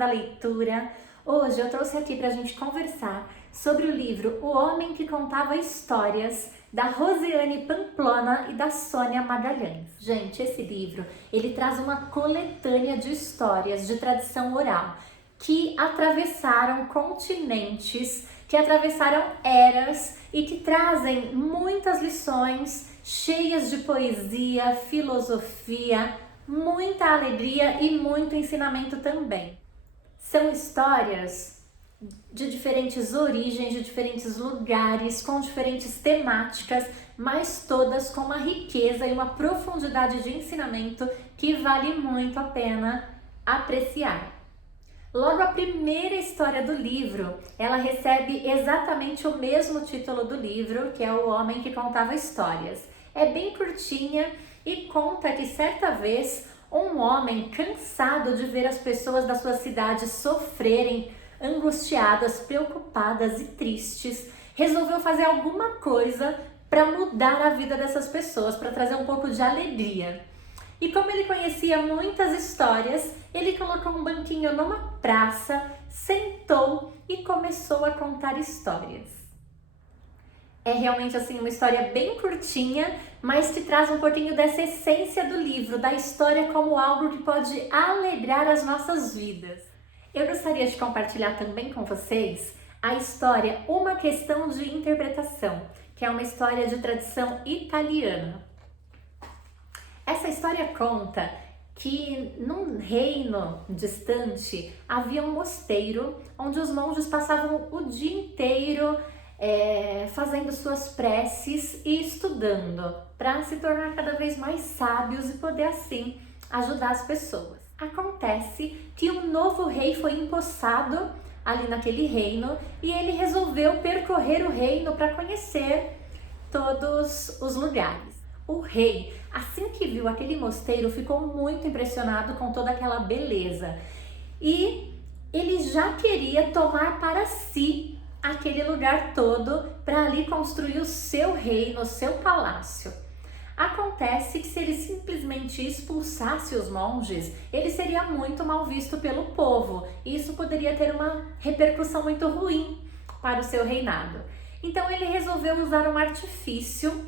da leitura. Hoje eu trouxe aqui para a gente conversar sobre o livro O Homem que Contava Histórias, da Rosiane Pamplona e da Sônia Magalhães. Gente, esse livro, ele traz uma coletânea de histórias de tradição oral que atravessaram continentes, que atravessaram eras e que trazem muitas lições cheias de poesia, filosofia, muita alegria e muito ensinamento também. São histórias de diferentes origens, de diferentes lugares, com diferentes temáticas, mas todas com uma riqueza e uma profundidade de ensinamento que vale muito a pena apreciar. Logo, a primeira história do livro, ela recebe exatamente o mesmo título do livro, que é O Homem que Contava Histórias. É bem curtinha e conta que certa vez um homem, cansado de ver as pessoas da sua cidade sofrerem, angustiadas, preocupadas e tristes, resolveu fazer alguma coisa para mudar a vida dessas pessoas, para trazer um pouco de alegria. E como ele conhecia muitas histórias, ele colocou um banquinho numa praça, sentou e começou a contar histórias. É realmente assim uma história bem curtinha, mas que traz um pouquinho dessa essência do livro, da história como algo que pode alegrar as nossas vidas. Eu gostaria de compartilhar também com vocês a história Uma Questão de Interpretação, que é uma história de tradição italiana. Essa história conta que num reino distante havia um mosteiro onde os monges passavam o dia inteiro fazendo suas preces e estudando para se tornar cada vez mais sábios e poder assim ajudar as pessoas. Acontece que um novo rei foi empossado ali naquele reino e ele resolveu percorrer o reino para conhecer todos os lugares. O rei, assim que viu aquele mosteiro, ficou muito impressionado com toda aquela beleza e ele já queria tomar para si aquele lugar todo para ali construir o seu reino, o seu palácio. Acontece que se ele simplesmente expulsasse os monges, ele seria muito mal visto pelo povo e isso poderia ter uma repercussão muito ruim para o seu reinado. Então ele resolveu usar um artifício,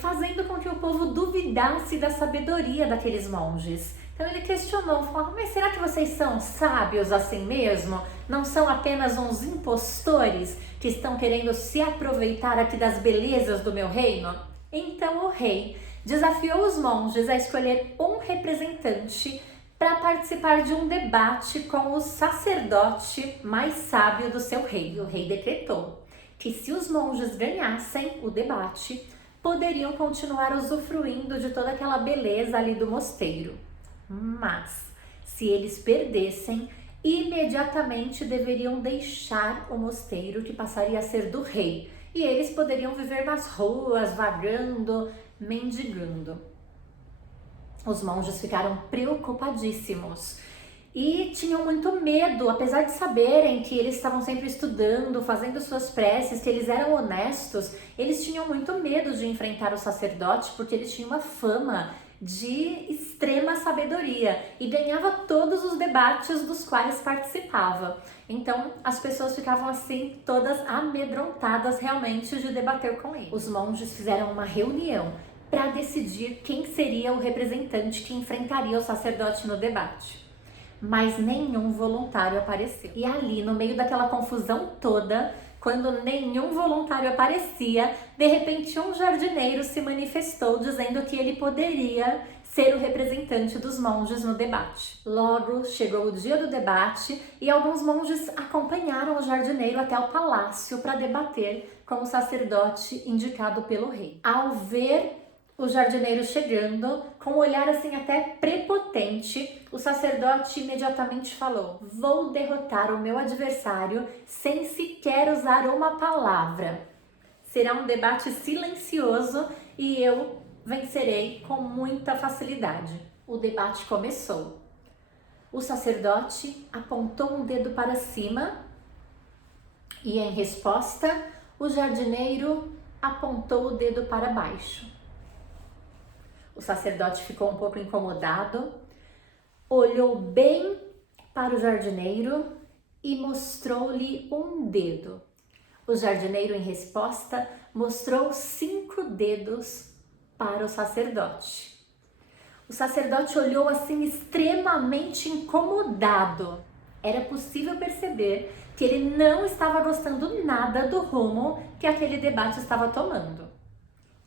fazendo com que o povo duvidasse da sabedoria daqueles monges. Então ele questionou, falou, mas será que vocês são sábios assim mesmo? Não são apenas uns impostores que estão querendo se aproveitar aqui das belezas do meu reino? Então o rei desafiou os monges a escolher um representante para participar de um debate com o sacerdote mais sábio do seu reino. O rei decretou que se os monges ganhassem o debate, poderiam continuar usufruindo de toda aquela beleza ali do mosteiro. Mas, se eles perdessem, imediatamente deveriam deixar o mosteiro, que passaria a ser do rei, e eles poderiam viver nas ruas, vagando, mendigando. Os monges ficaram preocupadíssimos e tinham muito medo, apesar de saberem que eles estavam sempre estudando, fazendo suas preces, que eles eram honestos, eles tinham muito medo de enfrentar o sacerdote, porque eles tinham uma fama de extrema sabedoria e ganhava todos os debates dos quais participava. Então as pessoas ficavam assim todas amedrontadas realmente de debater com ele. Os monges fizeram uma reunião para decidir quem seria o representante que enfrentaria o sacerdote no debate. Mas nenhum voluntário apareceu. E ali, no meio daquela confusão toda, quando nenhum voluntário aparecia, de repente um jardineiro se manifestou dizendo que ele poderia ser o representante dos monges no debate. Logo chegou o dia do debate e alguns monges acompanharam o jardineiro até o palácio para debater com o sacerdote indicado pelo rei. Ao ver o jardineiro chegando, com um olhar assim até prepotente, o sacerdote imediatamente falou: vou derrotar o meu adversário sem sequer usar uma palavra. Será um debate silencioso e eu vencerei com muita facilidade. O debate começou. O sacerdote apontou um dedo para cima e, em resposta, o jardineiro apontou o dedo para baixo. O sacerdote ficou um pouco incomodado, olhou bem para o jardineiro e mostrou-lhe um dedo. O jardineiro, em resposta, mostrou 5 dedos para o sacerdote. O sacerdote olhou assim extremamente incomodado. Era possível perceber que ele não estava gostando nada do rumo que aquele debate estava tomando.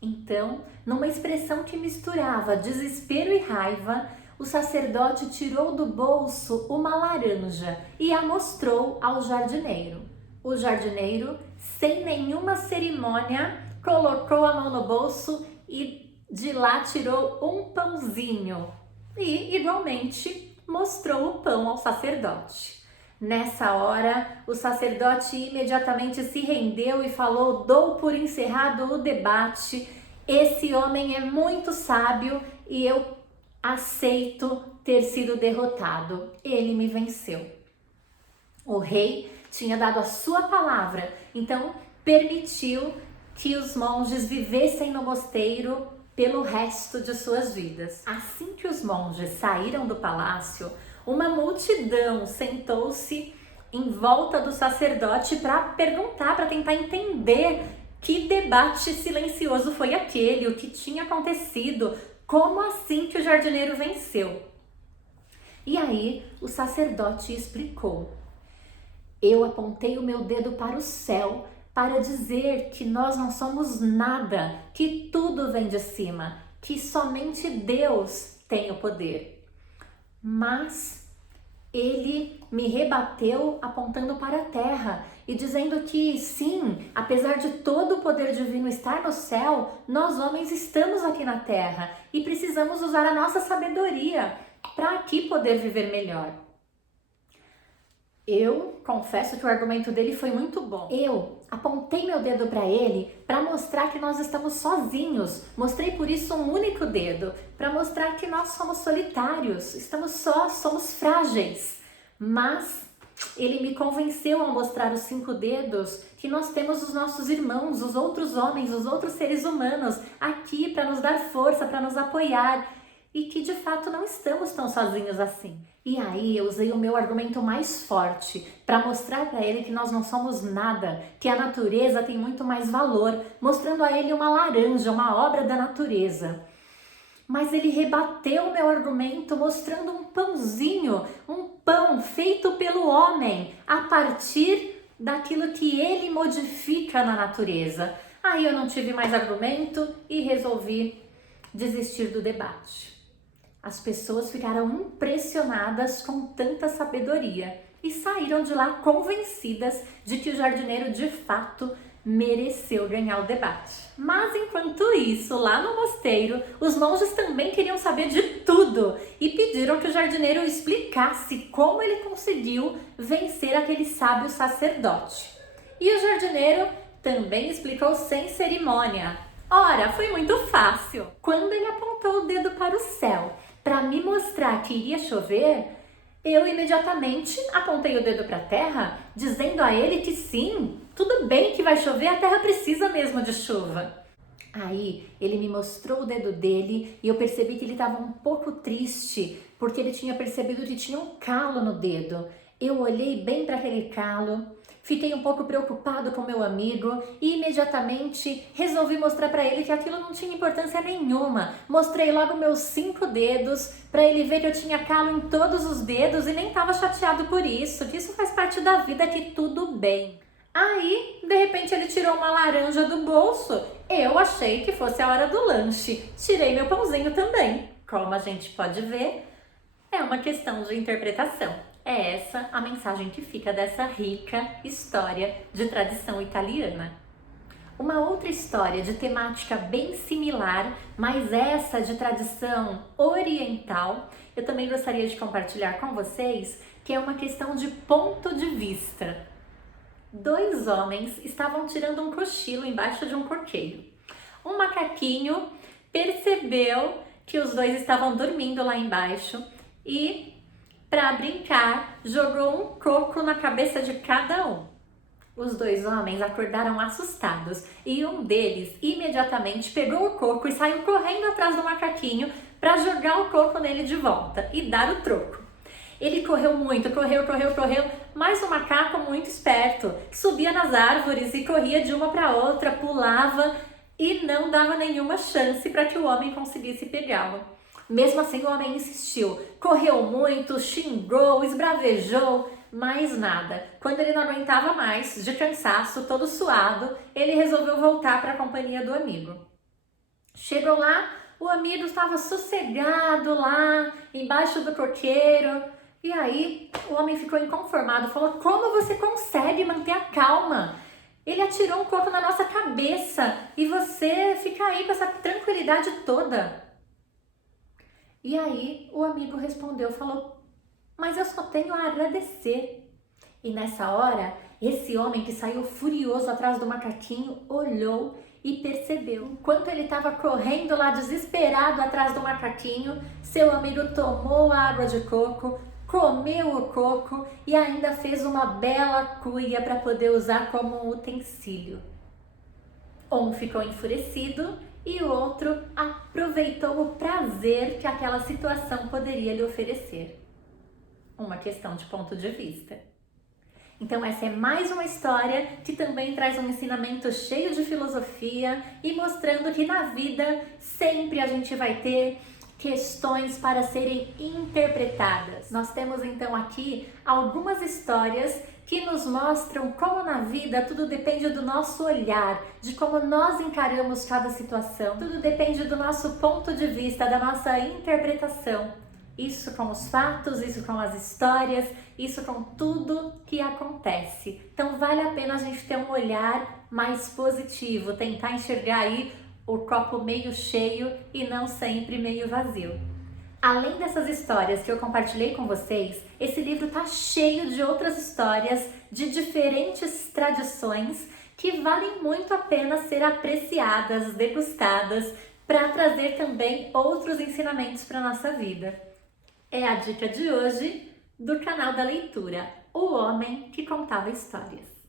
Então, numa expressão que misturava desespero e raiva, o sacerdote tirou do bolso uma laranja e a mostrou ao jardineiro. O jardineiro, sem nenhuma cerimônia, colocou a mão no bolso e de lá tirou um pãozinho e, igualmente, mostrou o pão ao sacerdote. Nessa hora, o sacerdote imediatamente se rendeu e falou: "Dou por encerrado o debate. Esse homem é muito sábio e eu aceito ter sido derrotado. Ele me venceu." O rei tinha dado a sua palavra, então permitiu que os monges vivessem no mosteiro pelo resto de suas vidas. Assim que os monges saíram do palácio, uma multidão sentou-se em volta do sacerdote para perguntar, para tentar entender que debate silencioso foi aquele, o que tinha acontecido, como assim que o jardineiro venceu. E aí o sacerdote explicou: "Eu apontei o meu dedo para o céu para dizer que nós não somos nada, que tudo vem de cima, que somente Deus tem o poder. Mas ele me rebateu apontando para a terra e dizendo que sim, apesar de todo o poder divino estar no céu, nós homens estamos aqui na terra e precisamos usar a nossa sabedoria para aqui poder viver melhor." Eu confesso que o argumento dele foi muito bom. Eu apontei meu dedo para ele para mostrar que nós estamos sozinhos. Mostrei por isso um único dedo, para mostrar que nós somos solitários, estamos sós, somos frágeis. Mas ele me convenceu ao mostrar os 5 dedos que nós temos os nossos irmãos, os outros homens, os outros seres humanos aqui para nos dar força, para nos apoiar. E que de fato não estamos tão sozinhos assim. E aí eu usei o meu argumento mais forte para mostrar para ele que nós não somos nada, que a natureza tem muito mais valor, mostrando a ele uma laranja, uma obra da natureza. Mas ele rebateu o meu argumento mostrando um pãozinho, um pão feito pelo homem a partir daquilo que ele modifica na natureza. Aí eu não tive mais argumento e resolvi desistir do debate. As pessoas ficaram impressionadas com tanta sabedoria e saíram de lá convencidas de que o jardineiro de fato mereceu ganhar o debate. Mas enquanto isso, lá no mosteiro, os monges também queriam saber de tudo e pediram que o jardineiro explicasse como ele conseguiu vencer aquele sábio sacerdote. E o jardineiro também explicou sem cerimônia. Ora, foi muito fácil. Quando ele apontou o dedo para o céu para me mostrar que iria chover, eu imediatamente apontei o dedo para a terra, dizendo a ele que sim, tudo bem que vai chover, a terra precisa mesmo de chuva. Aí ele me mostrou o dedo dele e eu percebi que ele estava um pouco triste, porque ele tinha percebido que tinha um calo no dedo. Eu olhei bem para aquele calo, fiquei um pouco preocupado com meu amigo e imediatamente resolvi mostrar para ele que aquilo não tinha importância nenhuma. Mostrei logo meus 5 dedos para ele ver que eu tinha calo em todos os dedos e nem estava chateado por isso, que isso faz parte da vida, que tudo bem. Aí, de repente, ele tirou uma laranja do bolso. Eu achei que fosse a hora do lanche. Tirei meu pãozinho também. Como a gente pode ver, é uma questão de interpretação. É essa a mensagem que fica dessa rica história de tradição italiana. Uma outra história de temática bem similar, mas essa de tradição oriental, eu também gostaria de compartilhar com vocês, que é uma questão de ponto de vista. 2 homens estavam tirando um cochilo embaixo de um coqueiro. Um macaquinho percebeu que os 2 estavam dormindo lá embaixo e, para brincar, jogou um coco na cabeça de cada um. Os 2 homens acordaram assustados e um deles imediatamente pegou o coco e saiu correndo atrás do macaquinho para jogar o coco nele de volta e dar o troco. Ele correu muito, correu, mas o macaco muito esperto subia nas árvores e corria de uma para outra, pulava e não dava nenhuma chance para que o homem conseguisse pegá-lo. Mesmo assim, o homem insistiu, correu muito, xingou, esbravejou, mas nada. Quando ele não aguentava mais, de cansaço, todo suado, ele resolveu voltar para a companhia do amigo. Chegou lá, o amigo estava sossegado lá, embaixo do coqueiro, e aí o homem ficou inconformado, falou: como você consegue manter a calma? Ele atirou um coco na nossa cabeça e você fica aí com essa tranquilidade toda. E aí o amigo respondeu, falou: mas eu só tenho a agradecer. E nessa hora, esse homem que saiu furioso atrás do macaquinho olhou e percebeu. Enquanto ele estava correndo lá desesperado atrás do macaquinho, seu amigo tomou a água de coco, comeu o coco e ainda fez uma bela cuia para poder usar como um utensílio. Um ficou enfurecido e o outro aproveitou o prazer que aquela situação poderia lhe oferecer. Uma questão de ponto de vista. Então essa é mais uma história que também traz um ensinamento cheio de filosofia e mostrando que na vida sempre a gente vai ter questões para serem interpretadas. Nós temos então aqui algumas histórias que nos mostram como na vida tudo depende do nosso olhar, de como nós encaramos cada situação. Tudo depende do nosso ponto de vista, da nossa interpretação. Isso com os fatos, isso com as histórias, isso com tudo que acontece. Então vale a pena a gente ter um olhar mais positivo, tentar enxergar aí o copo meio cheio e não sempre meio vazio. Além dessas histórias que eu compartilhei com vocês, esse livro tá cheio de outras histórias de diferentes tradições que valem muito a pena ser apreciadas, degustadas, para trazer também outros ensinamentos para a nossa vida. É a dica de hoje do canal da leitura, O Homem que Contava Histórias.